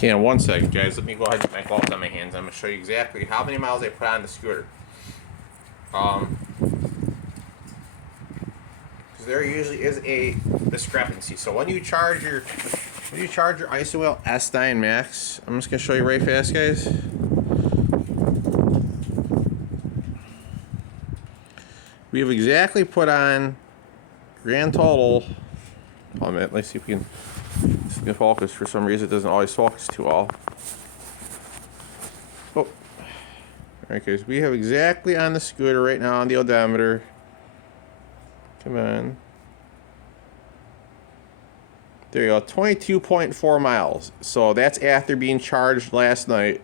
Yeah, 1 second, guys. Let me go ahead and get my gloves on my hands. I'm going to show you exactly how many miles I put on the scooter. Because there usually is a discrepancy. So when you charge your isinwhweel S9max, I'm just going to show you right fast, guys. We have exactly put on grand total. Hold on a minute. Let's see if we can. It's going to focus. For some reason, it doesn't always focus too well. Oh. Alright, guys. We have exactly on the scooter right now on the odometer. Come on. There you go. 22.4 miles. So that's after being charged last night.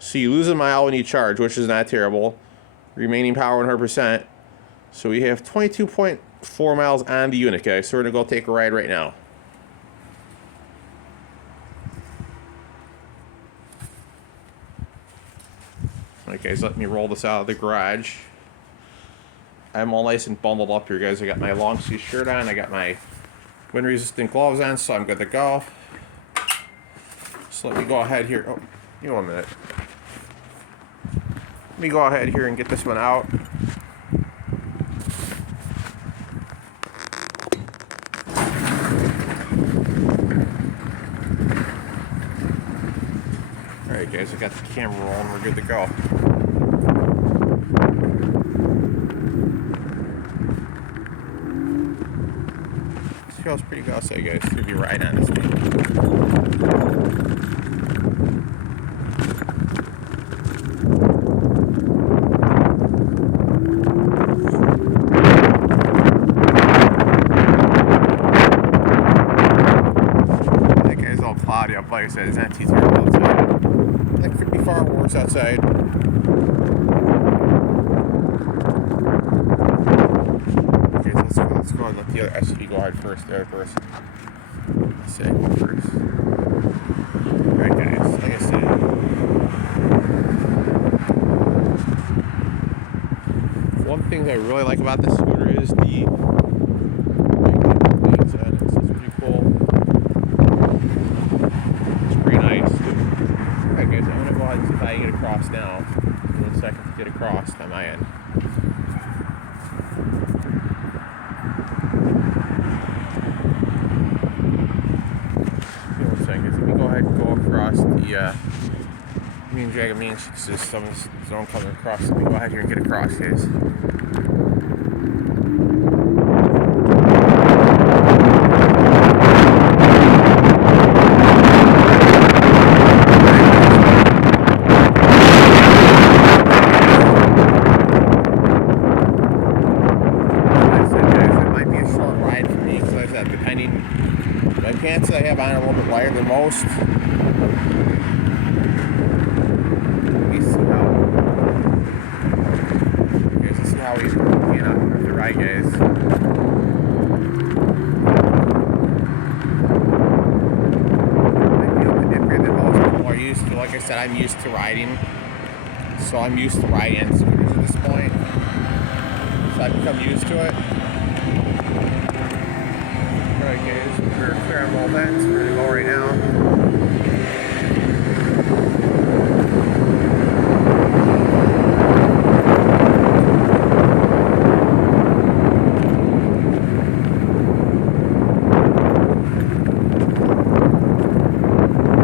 So you lose a mile when you charge, which is not terrible. Remaining power 100%. So we have 22.4 miles on the unit, guys. So we're going to go take a ride right now. Alright, guys, let me roll this out of the garage. I'm all nice and bundled up here, guys. I got my long sleeve shirt on. I got my wind resistant gloves on, so I'm good to go. So let me go ahead here. Oh, give me 1 minute. Let me go ahead here and get this one out. Alright, guys, I got the camera rolling. We're good to go. This feels pretty good outside, guys. It's gonna be right on this thing. That guy's all cloudy up. Like I said, it's not too terrible outside. That could be far worse outside. Okay, so let's go and let the other SUV go ahead first. The other person. Let's say go first. Alright, guys, like I said. One thing that I really like about this scooter is the this is pretty cool. It's pretty nice. Alright, guys, I'm gonna go ahead and see if I can get across now. 1 second to get across on my end. Give me 1 second, guys. Let me go ahead and go across the Mean Dragon Mean system zone coming across. Let me go ahead here and get across, guys. My pants that I have on are a little bit lighter than most. Let me see how. Here's to see how we, the right, guys. Might be a little bit different than most people are used to. Like I said, I'm used to riding, so I'm used to riding on scooters at this point. So I've become used to it. Alright, guys, we're clearing all that, so we're gonna go right now.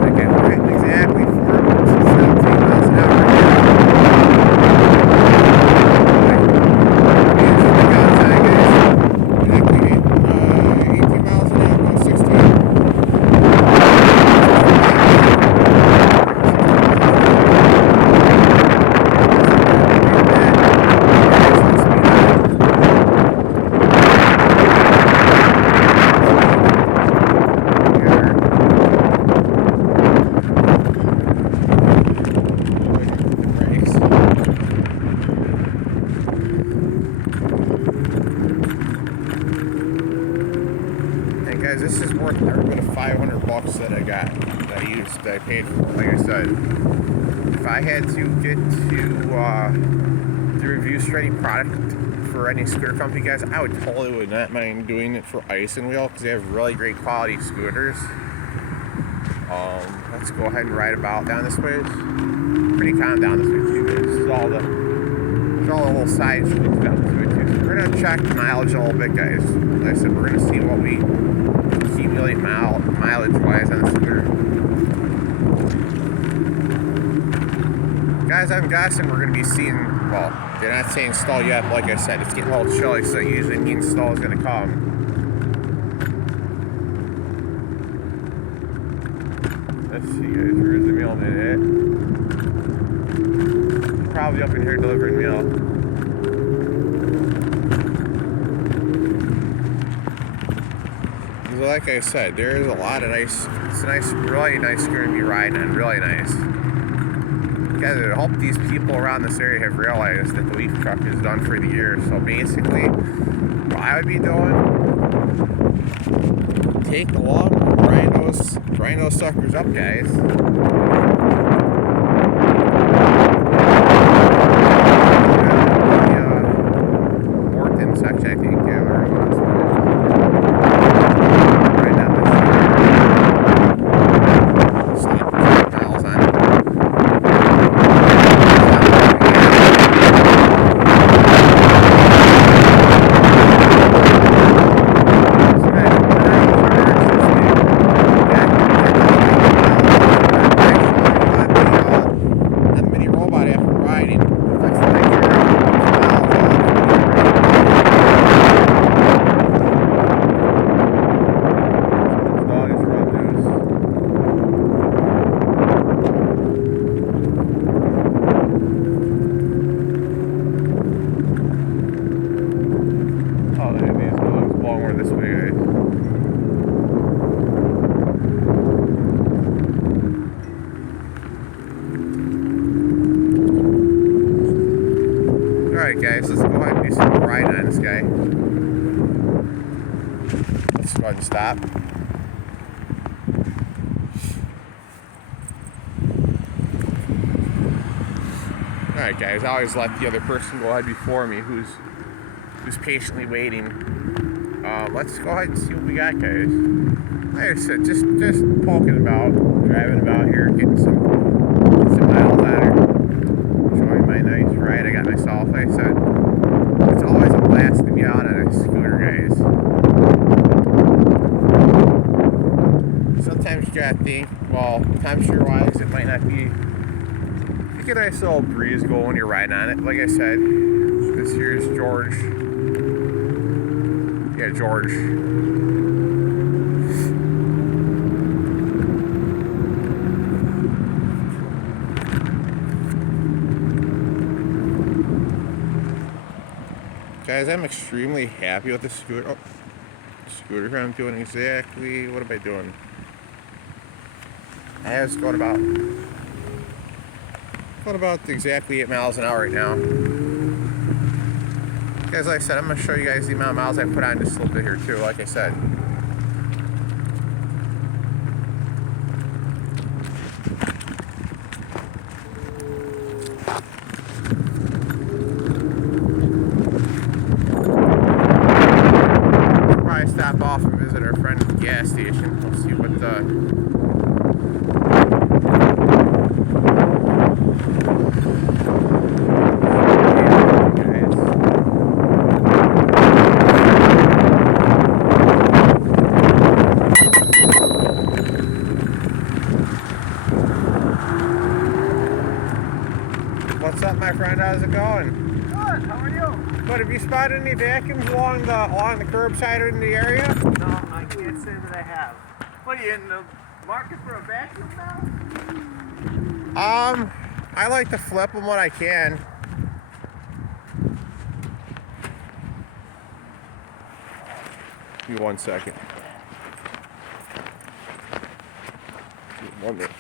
Okay, we're hitting exactly 17 miles an hour. Guys, this is worth every bit of $500 that I got, that I paid for. Like I said, if I had to get to the review straight product for any scooter company, guys, I would not mind doing it for isinwhweel because they have really great quality scooters. Let's go ahead and ride about down this way. It's pretty calm down this way too. There's all the little side streets down this way too. So we're gonna check the mileage a little bit, guys. Like I said, we're gonna see what we accumulate mileage wise on the scooter. Guys, I'm guessing we're gonna be seeing, well, they're not saying snow yet, but like I said, it's getting a little chilly, so it usually means snow is gonna come. Let's see, guys, where's the mailman at? Probably up in here delivering mail. So like I said, there's a lot of nice, it's a nice, really nice scooter to be riding on, really nice. Guys, I hope these people around this area have realized that the leaf truck is done for the year. So basically, what I would be doing, take the long, grind those suckers up, guys. Morton section, I think, yeah, where it was. Right down this stop 2 miles on it. Alright guys, let's go ahead and do some riding on this guy. Let's go ahead and stop. Alright guys, I always let the other person go ahead before me who's patiently waiting. Let's go ahead and see what we got, guys. Like I said, just poking about, driving about here, getting some miles on her. Showing my nice ride I got myself. Like I said, it's always a blast to be out on a scooter, guys. Sometimes you gotta think, well, temperature wise, it might not be. You get a nice little breeze going when you're riding on it. Like I said, this here is George. Yeah, George. Guys, I'm extremely happy with the scooter. Oh, scooter. I'm doing exactly, what am I doing? I was going about exactly 8 miles an hour right now. Guys, like I said, I'm going to show you guys the amount of miles I put on just a little bit here too, like I said. Stop off and visit our friend at the gas station. We'll see what What's up, my friend? How's it going? Good. How are you? But have you spotted any vacuums along the curbside in the area? No, I can't say that I have. What, are you in the market for a vacuum now? I like to flip them when I can. Give me 1 second. 1 minute.